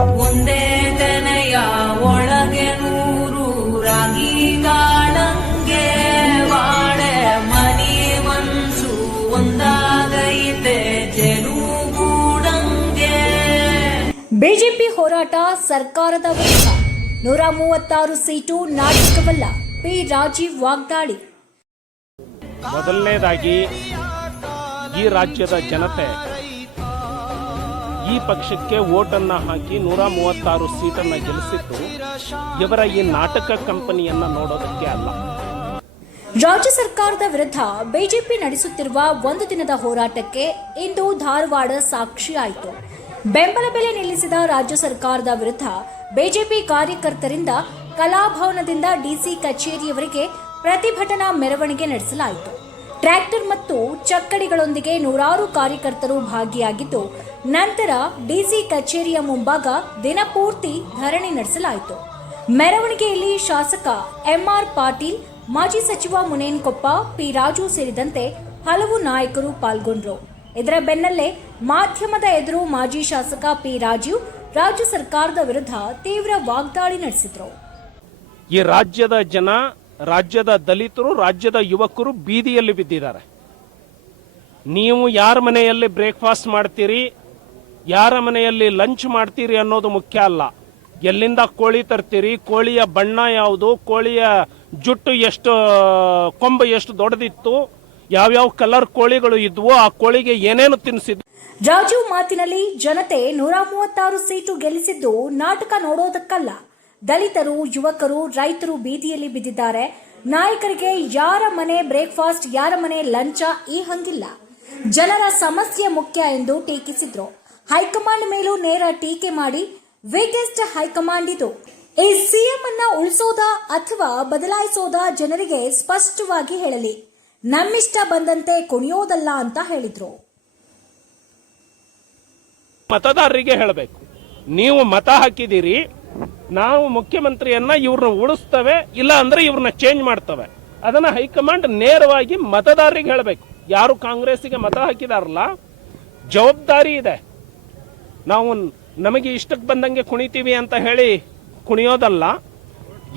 ಒಂದೇ ತೆನೆಯ ಒಳಗೆ ನೂರು ರಾಗಿ ಕಾಳಂಗೆ ಬಾಳೆ ಮನಿ ಮನ್ಸು ಒಂದಾಗೈತೆ ಜನುಗೂಡಂಗೆ ಬಿಜೆಪಿ ಹೋರಾಟ ಸರ್ಕಾರದ ವಿರುದ್ಧ. ನೂರ ಮೂವತ್ತಾರು ಸೀಟು ನಾಟಕವಲ್ಲ ಪಿ ರಾಜೀವ್ ವಾಗ್ದಾಳಿ. ಮೊದಲನೇದಾಗಿ ಈ ರಾಜ್ಯದ ಜನತೆ ಈ ಪಕ್ಷಕ್ಕೆ ವೋಟನ್ನ ಹಾಕಿ ನೂರ ಮೂವತ್ತಾರು ಸೀಟನ್ನು ಗೆಲ್ಲಿಸಿದ್ದು ಇವರ ಈ ನಾಟಕ ಕಂಪನಿಯನ್ನ ನೋಡೋದಕ್ಕೆ ಅಲ್ಲ. ರಾಜ್ಯ ಸರ್ಕಾರದ ವಿರುದ್ಧ ಬಿಜೆಪಿ ನಡೆಸುತ್ತಿರುವ ಒಂದು ದಿನದ ಹೋರಾಟಕ್ಕೆ ಇಂದು ಧಾರವಾಡ ಸಾಕ್ಷಿಯಾಯಿತು. ಬೆಂಬಲ ಬೆಲೆ ನಿಲ್ಲಿಸಿದ ರಾಜ್ಯ ಸರ್ಕಾರದ ವಿರುದ್ಧ ಬಿಜೆಪಿ ಕಾರ್ಯಕರ್ತರಿಂದ ಕಲಾಭವನದಿಂದ ಡಿಸಿ ಕಚೇರಿಯವರೆಗೆ ಪ್ರತಿಭಟನಾ ಮೆರವಣಿಗೆ ನಡೆಸಲಾಯಿತು. ಟ್ರ್ಯಾಕ್ಟರ್ ಮತ್ತು ಚಕ್ಕಡಿಗಳೊಂದಿಗೆ ನೂರಾರು ಕಾರ್ಯಕರ್ತರು ಭಾಗಿಯಾಗಿದ್ದು, ನಂತರ ಡಿಸಿ ಕಚೇರಿಯ ಮುಂಭಾಗ ದಿನಪೂರ್ತಿ ಧರಣಿ ನಡೆಸಲಾಯಿತು. ಮೆರವಣಿಗೆಯಲ್ಲಿ ಶಾಸಕ ಎಂಆರ್ ಪಾಟೀಲ್, ಮಾಜಿ ಸಚಿವ ಮುನೇನ್ಕೊಪ್ಪ, ಪಿ ರಾಜು ಸೇರಿದಂತೆ ಹಲವು ನಾಯಕರು ಪಾಲ್ಗೊಂಡ್ರು. ಇದರ ಬೆನ್ನಲ್ಲೇ ಮಾಧ್ಯಮದ ಎದುರು ಮಾಜಿ ಶಾಸಕ ಪಿ ರಾಜೀವ್ ರಾಜ್ಯ ಸರ್ಕಾರದ ವಿರುದ್ಧ ತೀವ್ರ ವಾಗ್ದಾಳಿ ನಡೆಸಿದರು. ಈ ರಾಜ್ಯದ ಜನ ರಾಜ್ಯದ ದಲಿತರು, ರಾಜ್ಯದ ಯುವಕರು ಬೀದಿಯಲ್ಲಿ ಬಿದ್ದಿದ್ದಾರೆ. ನೀವು ಯಾರ ಮನೆಯಲ್ಲಿ ಬ್ರೇಕ್ಫಾಸ್ಟ್ ಮಾಡ್ತೀರಿ, ಯಾರ ಮನೆಯಲ್ಲಿ ಲಂಚ್ ಮಾಡ್ತೀರಿ ಅನ್ನೋದು ಮುಖ್ಯ ಅಲ್ಲ. ಎಲ್ಲಿಂದ ಕೋಳಿ ತರ್ತೀರಿ, ಕೋಳಿಯ ಬಣ್ಣ ಯಾವುದು, ಕೋಳಿಯ ಜುಟ್ಟು ಎಷ್ಟು, ಕೊಂಬು ಎಷ್ಟು ದೊಡ್ಡದಿತ್ತು, ಯಾವ್ಯಾವ ಕಲರ್ ಕೋಳಿಗಳು ಇದ್ವು, ಆ ಕೋಳಿಗೆ ಏನೇನು ತಿನ್ನಿಸಿದ್ವು? ಜಾಜು ಮಾತಿನಲ್ಲಿ ಜನತೆ ನೂರ ಮೂವತ್ತಾರು ಸೀಟು ಗೆಲ್ಲಿಸಿದ್ದು ನಾಟಕ ನೋಡೋದಕ್ಕಲ್ಲ. ದಲಿತರು, ಯುವಕರು, ರೈತರು ಬೀದಿಯಲ್ಲಿ ಬಿದ್ದಿದ್ದಾರೆ. ನಾಯಕರಿಗೆ ಯಾರ ಮನೆ ಬ್ರೇಕ್ಫಾಸ್ಟ್, ಯಾರ ಮನೆ ಲಂಚ, ಈ ಹಂಗಿಲ್ಲ. ಜನರ ಸಮಸ್ಯೆ ಮುಖ್ಯ ಎಂದು ಟೀಕಿಸಿದ್ರು. ಹೈಕಮಾಂಡ್ ಮೇಲೂ ನೇರ ಟೀಕೆ ಮಾಡಿ ವೇಟೆಸ್ಟ್ ಹೈಕಮಾಂಡ್ ಇದು. ಈ ಸಿಎಂ ಅನ್ನ ಉಳಿಸೋದ ಅಥವಾ ಬದಲಾಯಿಸೋದ ಜನರಿಗೆ ಸ್ಪಷ್ಟವಾಗಿ ಹೇಳಲಿ. ನಮ್ಮಿಷ್ಟ ಬಂದಂತೆ ಕುಣಿಯೋದಲ್ಲ ಅಂತ ಹೇಳಿದ್ರು. ಮತದಾರರಿಗೆ ಹೇಳಬೇಕು. ನೀವು ಮತ ಹಾಕಿದ್ದೀರಿ ನಾವು ಮುಖ್ಯಮಂತ್ರಿಯನ್ನ ಇವ್ರನ್ನ ಉಳಿಸ್ತವೆ, ಇಲ್ಲ ಅಂದ್ರೆ ಇವ್ರನ್ನ ಚೇಂಜ್ ಮಾಡ್ತವೆ. ಅದನ್ನ ಹೈಕಮಾಂಡ್ ನೇರವಾಗಿ ಮತದಾರರಿಗೆ ಹೇಳಬೇಕು. ಯಾರು ಕಾಂಗ್ರೆಸ್ಸಿಗೆ ಮತ ಹಾಕಿದಾರಲ್ಲ, ಜವಾಬ್ದಾರಿ ಇದೆ. ನಾವು ನಮಗೆ ಇಷ್ಟಕ್ಕೆ ಬಂದಂಗೆ ಕುಣಿತೀವಿ ಅಂತ ಹೇಳಿ ಕುಣಿಯೋದಲ್ಲ,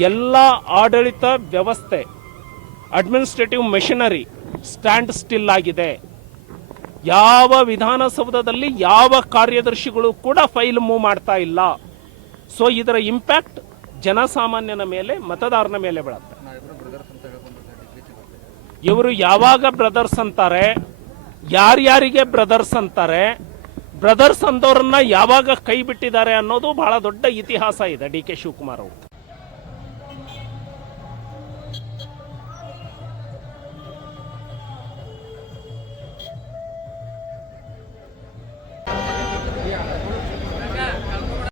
ಎಲ್ಲ ಆಡಳಿತ ವ್ಯವಸ್ಥೆ ಅಡ್ಮಿನಿಸ್ಟ್ರೇಟಿವ್ ಮೆಷಿನರಿ ಸ್ಟ್ಯಾಂಡ್ ಸ್ಟಿಲ್ ಆಗಿದೆ. ಯಾವ ವಿಧಾನಸೌಧದಲ್ಲಿ ಯಾವ ಕಾರ್ಯದರ್ಶಿಗಳು ಕೂಡ ಫೈಲ್ ಮೂವ್ ಮಾಡ್ತಾ ಇಲ್ಲ. ಸೊ ಇದರ ಇಂಪ್ಯಾಕ್ಟ್ ಜನಸಾಮಾನ್ಯನ ಮೇಲೆ, ಮತದಾರನ ಮೇಲೆ ಬೀಳುತ್ತೆ. ಇವರು ಯಾವಾಗ ಬ್ರದರ್ಸ್ ಅಂತಾರೆ, ಯಾರ್ಯಾರಿಗೆ ಬ್ರದರ್ಸ್ ಅಂತಾರೆ ಬ್ರದರ್ಸ್ ಅಂದವ್ರನ್ನ ಯಾವಾಗ ಕೈ ಬಿಟ್ಟಿದ್ದಾರೆ ಅನ್ನೋದು ಬಹಳ ದೊಡ್ಡ ಇತಿಹಾಸ ಇದೆ ಡಿ ಕೆ ಶಿವಕುಮಾರ್ ಅವರು